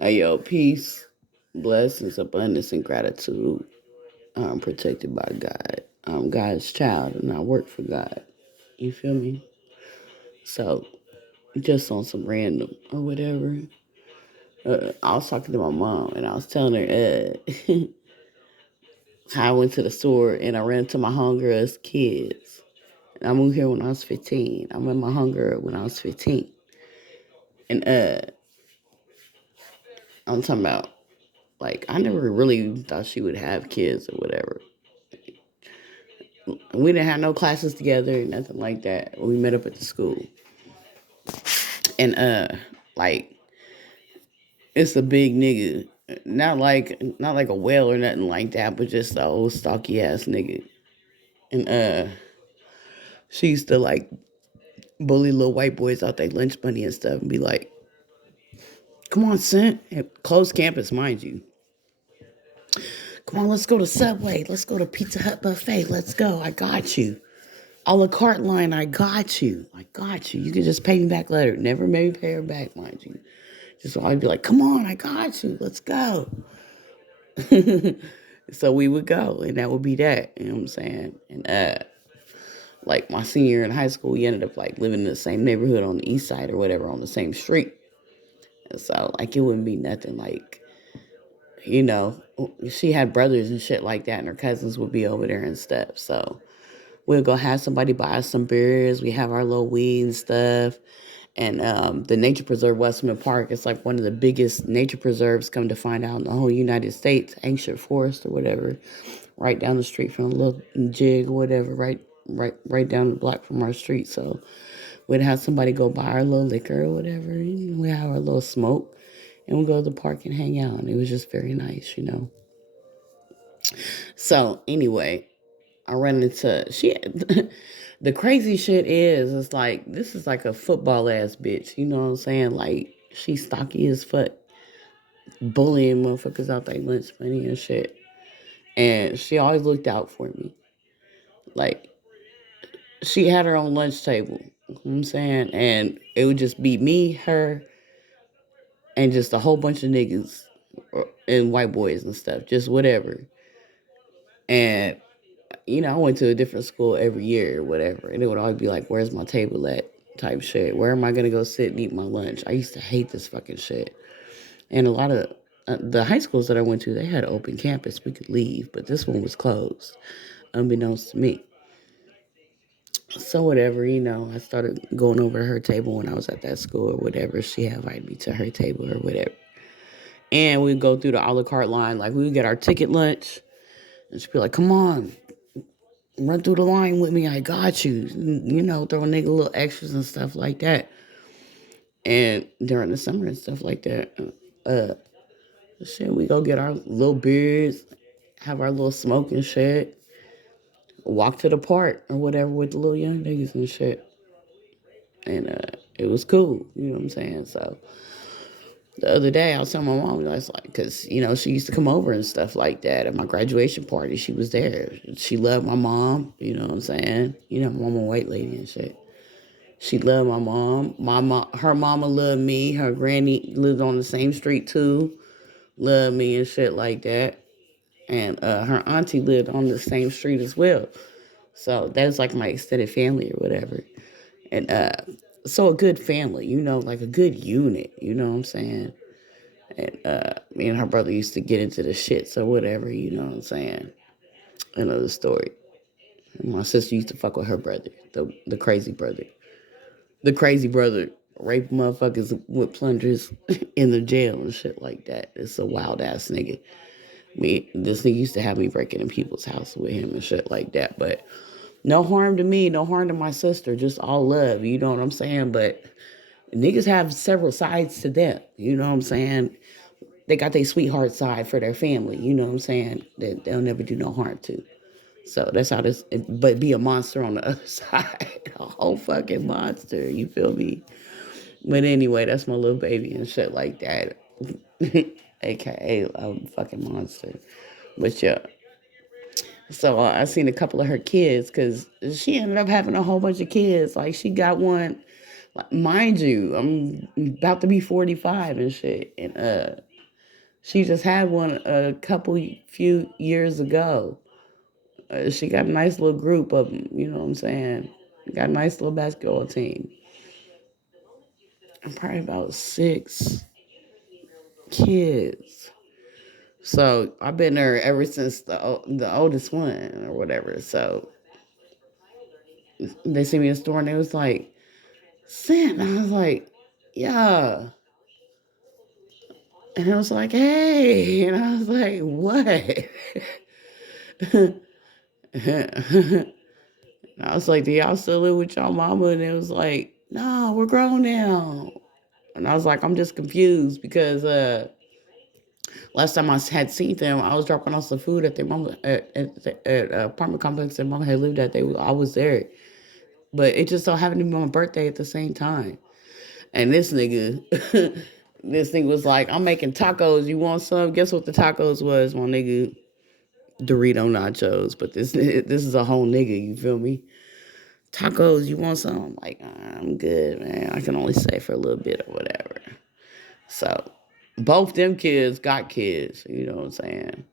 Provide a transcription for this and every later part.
Hey, yo, peace, blessings, abundance, and gratitude. I'm protected by God. I'm God's child, and I work for God. You feel me? So, just on some random or whatever. I was talking to my mom, and I was telling her how I went to the store and I ran into my homegirls' kids. And I moved here when I was 15. I met my homegirl when I was 15. And I'm talking about, like, I never really thought she would have kids or whatever. We didn't have no classes together, nothing like that. We met up at the school. And like it's a big nigga. Not like a whale or nothing like that, but just a old stocky ass nigga. And she used to like bully little white boys out their lunch money and stuff and be like, come on, son. Closed campus, mind you. Come on, let's go to Subway. Let's go to Pizza Hut buffet. Let's go. I got you. A la carte line, I got you. I got you. You can just pay me back later. Never made me pay her back, mind you. Just so I'd be like, come on, I got you. Let's go. So we would go, and that would be that. You know what I'm saying? And like my senior year in high school, we ended up like living in the same neighborhood on the east side or whatever, on the same street. And so like it wouldn't be nothing like, you know, she had brothers and shit like that, and her cousins would be over there and stuff. So we'll go have somebody buy us some beers. We have our little weed and stuff. And the Nature Preserve Westman Park is like one of the biggest nature preserves, come to find out, in the whole United States. Ancient Forest or whatever, right down the street from a little jig or whatever, right down the block from our street. So we'd have somebody go buy our little liquor or whatever. We have our little smoke, and we go to the park and hang out. And it was just very nice. So anyway, I run into she. The crazy shit is, it's like this is like a football ass bitch. You know what I'm saying? Like she's stocky as fuck, bullying motherfuckers out their lunch money and shit. And she always looked out for me. Like she had her own lunch table. You know what I'm saying? And it would just be me, her, and just a whole bunch of niggas and white boys and stuff, just whatever. And I went to a different school every year or whatever, and it would always be like, "Where's my table at?" type shit. Where am I gonna go sit and eat my lunch? I used to hate this fucking shit. And a lot of the high schools that I went to, they had an open campus. We could leave, but this one was closed, unbeknownst to me. So whatever, I started going over to her table when I was at that school or whatever. She had invited me to her table or whatever. And we'd go through the a la carte line. Like we would get our ticket lunch. And she'd be like, come on, run through the line with me. I got you. Throw a nigga little extras and stuff like that. And during the summer and stuff like that, uh, shit, we go get our little beers, have our little smoke and shit, walk to the park or whatever with the little young niggas and shit. And it was cool, you know what I'm saying? So the other day, I was telling my mom, I was like, because, she used to come over and stuff like that. At my graduation party, she was there. She loved my mom, you know what I'm saying? My mom a white lady and shit. She loved my mom. Her mama loved me. Her granny lived on the same street too. Loved me and shit like that. And her auntie lived on the same street as well. So that's like my extended family or whatever. And so a good family, like a good unit, you know what I'm saying? And me and her brother used to get into the shit, so whatever, you know what I'm saying? Another story. And my sister used to fuck with her brother, the crazy brother. The crazy brother rape motherfuckers with plungers in the jail and shit like that. It's a wild ass nigga. This nigga used to have me breaking in people's house with him and shit like that. But no harm to me, no harm to my sister, just all love, you know what I'm saying? But niggas have several sides to them, you know what I'm saying? They got their sweetheart side for their family, you know what I'm saying? That they'll never do no harm to. So that's how this, but be a monster on the other side. A whole fucking monster, you feel me? But anyway, that's my little baby and shit like that. AKA a fucking monster. But yeah. So I seen a couple of her kids because she ended up having a whole bunch of kids. Like she got one, like, mind you, I'm about to be 45 and shit. And She just had one a few years ago. She got a nice little group of them, you know what I'm saying? Got a nice little basketball team. Probably about 6 kids. So I've been there ever since the oldest one or whatever. So they see me in the store and they was like, Sin. I was like, yeah. And I was like, hey. And I was like, what? And I was like, do y'all still live with y'all mama? And it was like, no, we're grown now. And I was like, I'm just confused because last time I had seen them, I was dropping off some food at their mama at apartment complex their mama had lived at. I was there, but it just so happened to be my birthday at the same time. And this nigga, this nigga was like, I'm making tacos. You want some? Guess what the tacos was, my nigga? Dorito nachos. But this is a whole nigga. You feel me? Tacos. You want some? I'm like, I'm good, man. I can only stay for a little bit or whatever. So both them kids got kids. You know what I'm saying?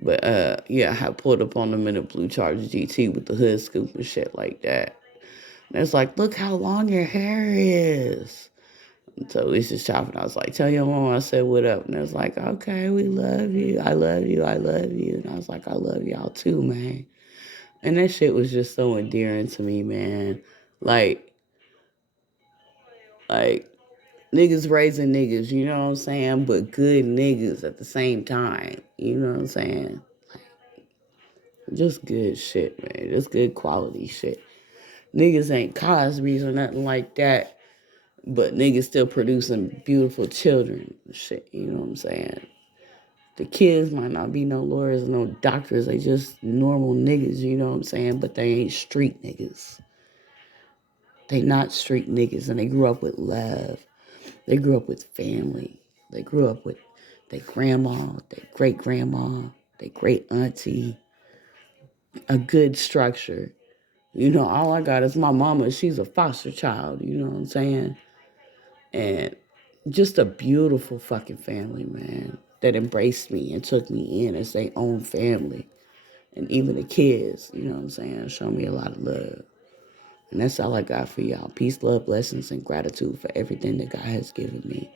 But yeah, I had pulled up on them in a blue Charger GT with the hood scoop and shit like that. And it's like, look how long your hair is. So Lisa's shopping. I was like, tell your mom I said what up. And it was like, okay, we love you. I love you. I love you. And I was like, I love y'all too, man. And that shit was just so endearing to me, man. Like, like niggas raising niggas, you know what I'm saying? But good niggas at the same time. You know what I'm saying? Just good shit, man. Just good quality shit. Niggas ain't Cosby's or nothing like that. But niggas still producing beautiful children. Shit, you know what I'm saying? The kids might not be no lawyers, no doctors. They just normal niggas, you know what I'm saying? But they ain't street niggas. They not street niggas, and they grew up with love. They grew up with family. They grew up with their grandma, their great grandma, their great auntie. A good structure. You know, all I got is my mama. She's a foster child, you know what I'm saying? And just a beautiful fucking family, man, that embraced me and took me in as their own family. And even the kids, you know what I'm saying, show me a lot of love. And that's all I got for y'all. Peace, love, blessings, and gratitude for everything that God has given me.